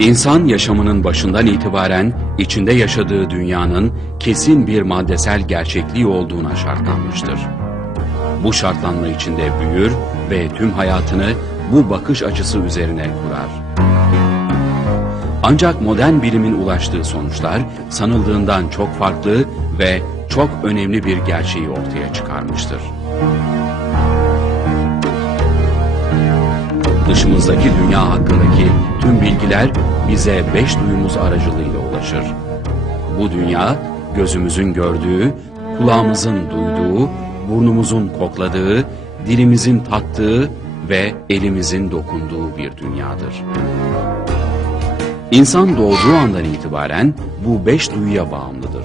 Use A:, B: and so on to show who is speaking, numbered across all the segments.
A: İnsan yaşamının başından itibaren içinde yaşadığı dünyanın kesin bir maddesel gerçekliği olduğuna şartlanmıştır. Bu şartlanma içinde büyür ve tüm hayatını bu bakış açısı üzerine kurar. Ancak modern bilimin ulaştığı sonuçlar sanıldığından çok farklı ve çok önemli bir gerçeği ortaya çıkarmıştır. Dışımızdaki dünya hakkındaki tüm bilgiler bize beş duyumuz aracılığıyla ulaşır. Bu dünya gözümüzün gördüğü, kulağımızın duyduğu, burnumuzun kokladığı, dilimizin tattığı ve elimizin dokunduğu bir dünyadır. İnsan doğduğu andan itibaren bu beş duyuya bağımlıdır.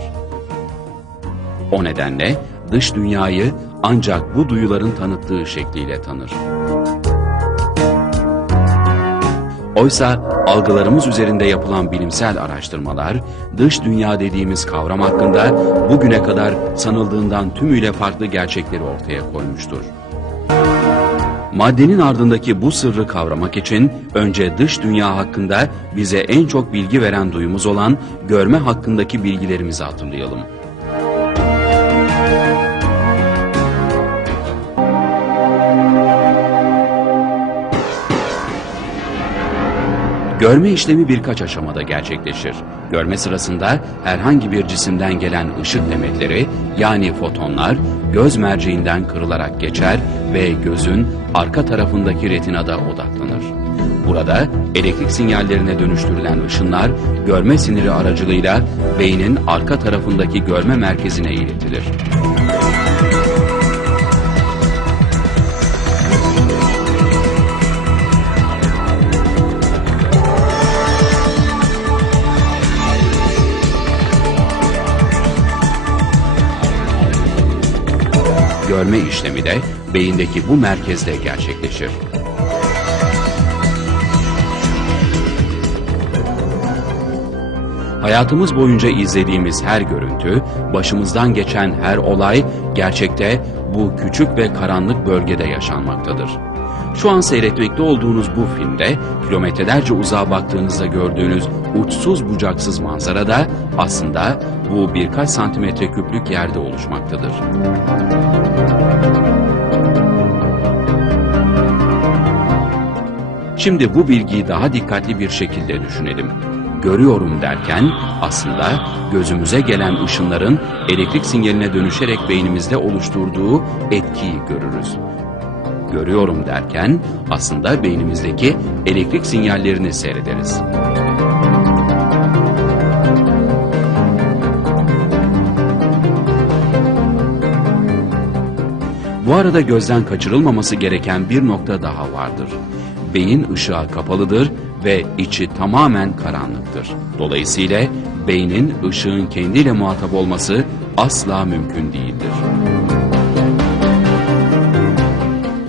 A: O nedenle dış dünyayı ancak bu duyuların tanıttığı şekliyle tanır. Oysa algılarımız üzerinde yapılan bilimsel araştırmalar, dış dünya dediğimiz kavram hakkında bugüne kadar sanıldığından tümüyle farklı gerçekleri ortaya koymuştur. Maddenin ardındaki bu sırrı kavramak için önce dış dünya hakkında bize en çok bilgi veren duyumuz olan görme hakkındaki bilgilerimizi hatırlayalım. Görme işlemi birkaç aşamada gerçekleşir. Görme sırasında herhangi bir cisimden gelen ışık demetleri yani fotonlar göz merceğinden kırılarak geçer ve gözün arka tarafındaki retinada odaklanır. Burada elektrik sinyallerine dönüştürülen ışınlar görme siniri aracılığıyla beynin arka tarafındaki görme merkezine iletilir. Görme işlemi de beyindeki bu merkezde gerçekleşir. Hayatımız boyunca izlediğimiz her görüntü, başımızdan geçen her olay gerçekte bu küçük ve karanlık bölgede yaşanmaktadır. Şu an seyretmekte olduğunuz bu filmde kilometrelerce uzağa baktığınızda gördüğünüz uçsuz bucaksız manzara da aslında bu birkaç santimetre küplük yerde oluşmaktadır. Şimdi bu bilgiyi daha dikkatli bir şekilde düşünelim. Görüyorum derken aslında gözümüze gelen ışınların elektrik sinyaline dönüşerek beynimizde oluşturduğu etkiyi görürüz. Görüyorum derken aslında beynimizdeki elektrik sinyallerini seyrederiz. Bu arada gözden kaçırılmaması gereken bir nokta daha vardır. Beyin ışığa kapalıdır ve içi tamamen karanlıktır. Dolayısıyla beynin ışığın kendiyle muhatap olması asla mümkün değildir.